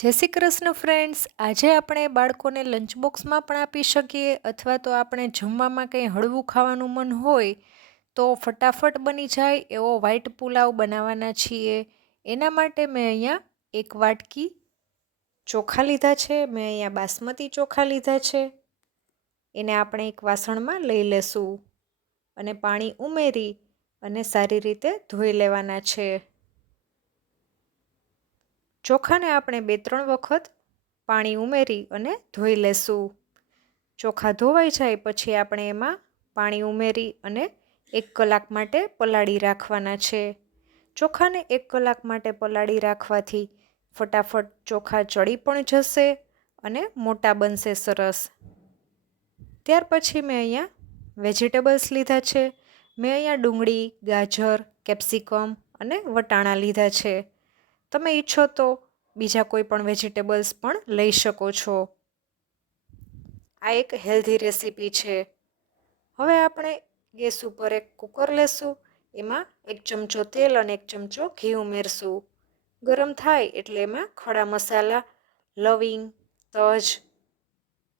જય શ્રી કૃષ્ણ ફ્રેન્ડ્સ, આજે આપણે બાળકોને લંચ બોક્સમાં પણ આપી શકીએ અથવા તો આપણે જમવામાં કંઈ હળવું ખાવાનું મન હોય તો ફટાફટ બની જાય એવો વ્હાઈટ પુલાવ બનાવવાના છીએ। એના માટે મેં અહીંયા એક વાટકી ચોખા લીધા છે। મેં અહીંયા બાસમતી ચોખા લીધા છે। એને આપણે એક વાસણમાં લઈ લેશું અને પાણી ઉમેરી અને સારી રીતે ધોઈ લેવાના છે। ચોખાને આપણે 2-3 વખત પાણી ઉમેરી અને ધોઈ લેશું। ચોખા ધોવાઈ જાય પછી આપણે એમાં પાણી ઉમેરી અને 1 કલાક માટે પલાળી રાખવાના છે। ચોખાને 1 કલાક માટે પલાળી રાખવાથી ફટાફટ ચોખા ચડી પણ જશે અને મોટા બનશે સરસ। ત્યાર પછી મેં અહીંયા વેજીટેબલ્સ લીધા છે। મેં અહીંયા ડુંગળી, ગાજર, કેપ્સિકમ અને વટાણા લીધા છે। તમે ઈચ્છો તો બીજા કોઈ પણ વેજીટેબલ્સ પણ લઈ શકો છો। આ એક હેલ્ધી રેસીપી છે। હવે આપણે ગેસ ઉપર એક કુકર લેશું। એમાં 1 ચમચો તેલ અને 1 ચમચો ઘી ઉમેરશું। ગરમ થાય એટલે એમાં ખડા મસાલા, લવિંગ, તજ,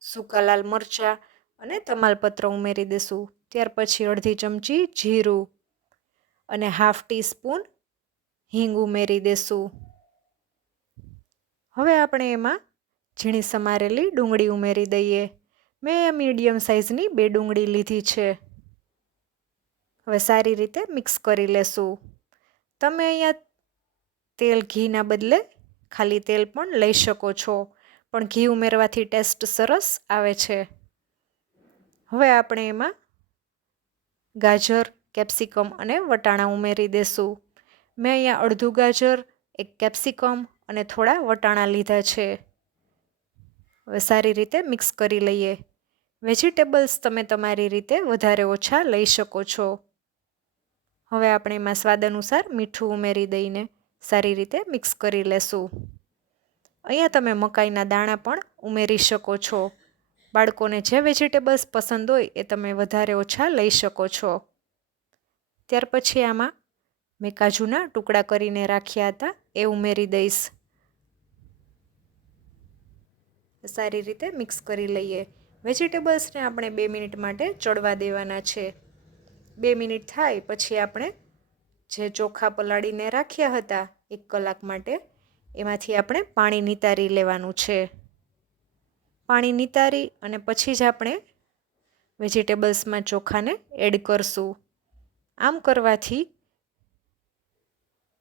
સૂકા લાલ મરચાં અને તમાલપત્ર ઉમેરી દેશું। ત્યાર પછી અડધી ચમચી જીરું અને ½ ટીસ્પૂન હિંગ ઉમેરી દેશું। હવે આપણે એમાં ઝીણી સમારેલી ડુંગળી ઉમેરી દઈએ। મેં મીડિયમ સાઇઝની 2 ડુંગળી લીધી છે। હવે સારી રીતે મિક્સ કરી લેશું। તમે અહીંયા તેલ ઘીના બદલે ખાલી તેલ પણ લઈ શકો છો, પણ ઘી ઉમેરવાથી ટેસ્ટ સરસ આવે છે। હવે આપણે એમાં ગાજર, કેપ્સિકમ અને વટાણા ઉમેરી દેશું। મેં અહીંયા અડધું ગાજર, 1 કેપ્સિકમ અને થોડા વટાણા લીધા છે। હવે સારી રીતે મિક્સ કરી લઈએ। વેજીટેબલ્સ તમે તમારી રીતે વધારે ઓછા લઈ શકો છો। હવે આપણે એમાં સ્વાદ અનુસાર મીઠું ઉમેરી દઈને સારી રીતે મિક્સ કરી લેશું। અહીંયા તમે મકાઈના દાણા પણ ઉમેરી શકો છો। બાળકોને જે વેજીટેબલ્સ પસંદ હોય એ તમે વધારે ઓછા લઈ શકો છો। ત્યાર પછી આમાં મેં કાજુના ટુકડા કરીને રાખ્યા હતા એ ઉમેરી દઈશ। સારી રીતે મિક્સ કરી લઈએ। વેજીટેબલ્સને આપણે 2 મિનિટ માટે ચડવા દેવાના છે। 2 મિનિટ થાય પછી આપણે જે ચોખા પલાળીને રાખ્યા હતા 1 કલાક માટે એમાંથી આપણે પાણી નિતારી લેવાનું છે। પાણી નિતારી અને પછી જ આપણે વેજીટેબલ્સમાં ચોખાને એડ કરશું। આમ કરવાથી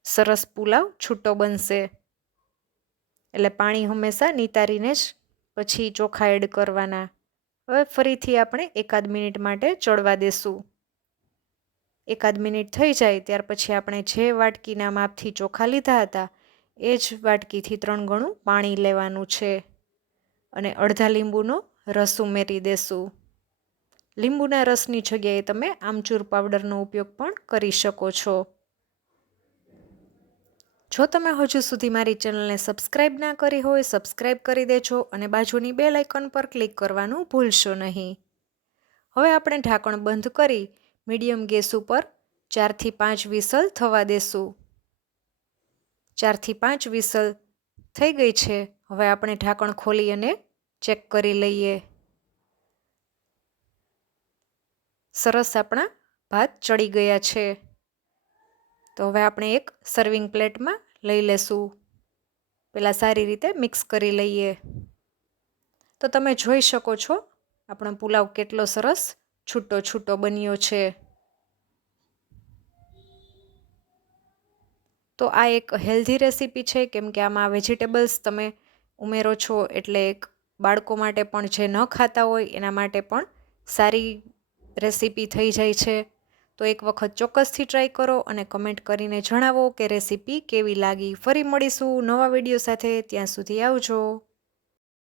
સરસ પુલાવ છૂટો બનશે। એટલે પાણી હંમેશા નિતારીને જ પછી ચોખા એડ કરવાના। હવે ફરીથી આપણે 1 મિનિટ માટે ચડવા દેશું। 1 મિનિટ થઈ જાય ત્યાર પછી આપણે જે વાટકીના માપથી ચોખા લીધા હતા એ જ વાટકીથી 3 ગણું પાણી લેવાનું છે અને અડધા લીંબુનો રસ ઉમેરી દેશું। લીંબુના રસની જગ્યાએ તમે આમચૂર પાવડરનો ઉપયોગ પણ કરી શકો છો। જો તમે હજુ સુધી મારી ચેનલને સબસ્ક્રાઈબ ના કરી હોય સબસ્ક્રાઈબ કરી દેજો અને બાજુની બેલ આઇકન પર ક્લિક કરવાનું ભૂલશો નહીં। હવે આપણે ઢાંકણ બંધ કરી મીડિયમ ગેસ ઉપર 4 થી 5 વિસલ થવા દેશું। 4 થી 5 વિસલ થઈ ગઈ છે। હવે આપણે ઢાંકણ ખોલી અને ચેક કરી લઈએ। સરસ આપણા ભાત ચડી ગયા છે। તો હવે આપણે એક સર્વિંગ પ્લેટમાં લઈ લેશું। પહેલાં સારી રીતે મિક્સ કરી લઈએ। તો તમે જોઈ શકો છો આપણો પુલાવ કેટલો સરસ છૂટો છૂટો બન્યો છે। તો આ એક હેલ્ધી રેસીપી છે કેમ કે આમાં વેજીટેબલ્સ તમે ઉમેરો છો એટલે એક બાળકો માટે પણ જે ન ખાતા હોય એના માટે પણ સારી રેસીપી થઈ જાય છે। તો એક વખત ચોક્કસથી ટ્રાય કરો અને કમેન્ટ કરીને જણાવો કે રેસીપી કેવી લાગી। ફરી મળીશું નવા વિડીયો સાથે, ત્યાં સુધી આવજો।